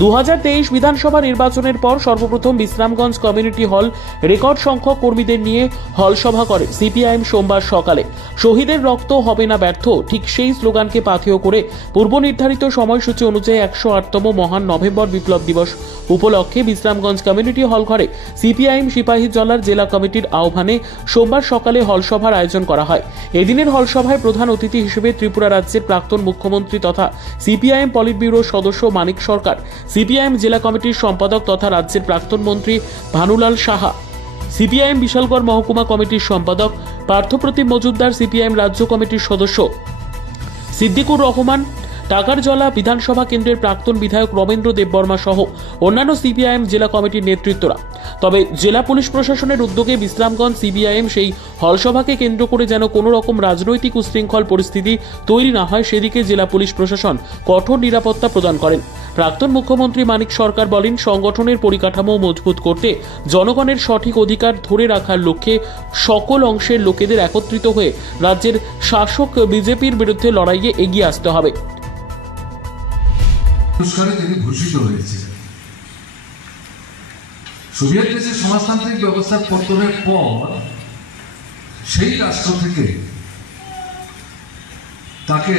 2023 বিধানসভা নির্বাচনের পর সর্বপ্রথম বিশ্রামগঞ্জ কমিউনিটি হল রেকর্ড সংখ্যক কর্মীদের নিয়ে হল সভা করে সিপিআইএম সোমবার সকালে। শহীদের রক্ত হবে না ব্যর্থ, ঠিক সেই স্লোগানকে পাথেয় করে পূর্ব নির্ধারিত সময়সূচি অনুযায়ী 108তম মহান নভেম্বর বিপ্লব দিবস উপলক্ষে বিশ্রামগঞ্জ কমিউনিটি হল ঘরে সিপিআইএম সিপাহীজলার জেলা কমিটির আহ্বানে সোমবার সকালে হলসভার আয়োজন করা হয়। এদিনের হলসভায় প্রধান অতিথি হিসেবে ত্রিপুরা রাজ্যের প্রাক্তন মুখ্যমন্ত্রী তথা সিপিআইএম পলিট ব্যুরোর সদস্য মানিক সরকার, সিপিআইএম জেলা কমিটির সম্পাদক তথা রাজ্যের প্রাক্তন মন্ত্রী ভানুলাল সাহা, সিপিআইএম বিশালগড় মহকুমা কমিটির সম্পাদক পার্থপ্রতিম মজুমদার, সিপিআইএম রাজ্য কমিটির সদস্য সিদ্দিকুর রহমান, টাকারজলা বিধানসভা কেন্দ্রের প্রাক্তন বিধায়ক রমেন্দ্র দেববর্মা সহ অন্যান্য সিপিআইএম জেলা কমিটির নেতৃত্বরা। তবে জেলা পুলিশ প্রশাসনের উদ্যোগে বিশ্রামগঞ্জ সিপিআইএম সেই হলসভাকে কেন্দ্র করে যেন কোনো রকম রাজনৈতিক উশৃঙ্খল পরিস্থিতি তৈরি না হয় সেদিকে জেলা পুলিশ প্রশাসন কঠোর নিরাপত্তা প্রদান করেন। প্রাক্তন মুখ্যমন্ত্রী মানিক সরকার বলেন, সংগঠনের পরিকাঠামো মজবুত করতে জনগণের সঠিক অধিকার ধরে রাখার লক্ষ্যে সকল অংশের লোকেদের একত্রিত হয়ে রাজ্যের শাসক বিজেপির বিরুদ্ধে লড়াইয়ে এগিয়ে আসতে হবে। পুরস্কারে তিনি ভূষিত হয়েছে। সোভিয়েত দেশের সমাজতান্ত্রিক ব্যবস্থার পতনের পর সেই রাষ্ট্র থেকে তাকে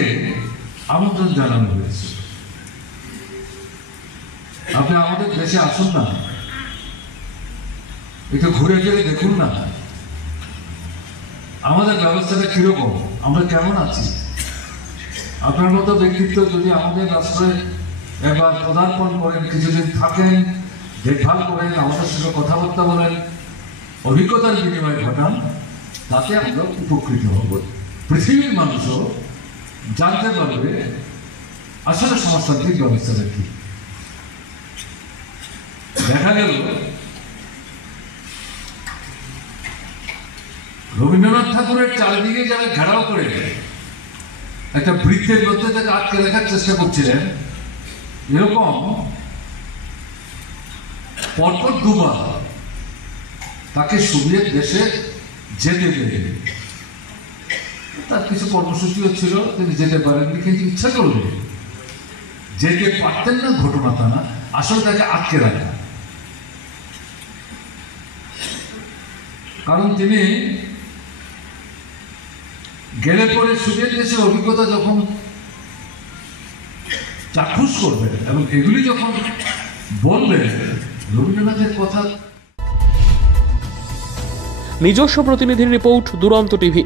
আমন্ত্রণ জানানো হয়েছে, আপনি আমাদের দেশে আসুন না, একটু ঘুরে ফিরে দেখুন না আমাদের ব্যবস্থাটা কিরকম, আমরা কেমন আছি। আপনার মতো ব্যক্তিত্ব যদি আমাদের রাষ্ট্রে একবার পদার্পণ করেন, কিছুদিন থাকেন, দেখভাল করেন, আমাদের সঙ্গে কথাবার্তা বলেন, অভিজ্ঞতার বিনিময় ঘটান, তাতে আমরা উপকৃত হব। পৃথিবীর মানুষও জানতে পারবে আসলে সমাজতান্ত্রিক ব্যবস্থাটা কি। দেখা গেল রবীন্দ্রনাথ ঠাকুরের চারিদিকে যারা ঘেরাও করে একটা বৃত্তের মধ্যে তাকে আটকে রাখার চেষ্টা করছিলেন, এরকম পরপর দুবার তাকে সোভিয়েত দেশে যেতে দেবে। তার কিছু কর্মসূচিও ছিল, তিনি যেতে পারেননি, কিন্তু ইচ্ছা করলে যেতে পারতেন না ঘটনা তা না, আসলে তাকে আটকে রাখা। কারণ তিনি গেলে পরে সোভিয়েত দেশের অভিজ্ঞতা যখন চাক্ষুষ করবেন এবং এগুলি যখন বলবেন, রবীন্দ্রনাথের কথা। নিজস্ব প্রতিনিধির রিপোর্ট, দুরন্ত টিভি।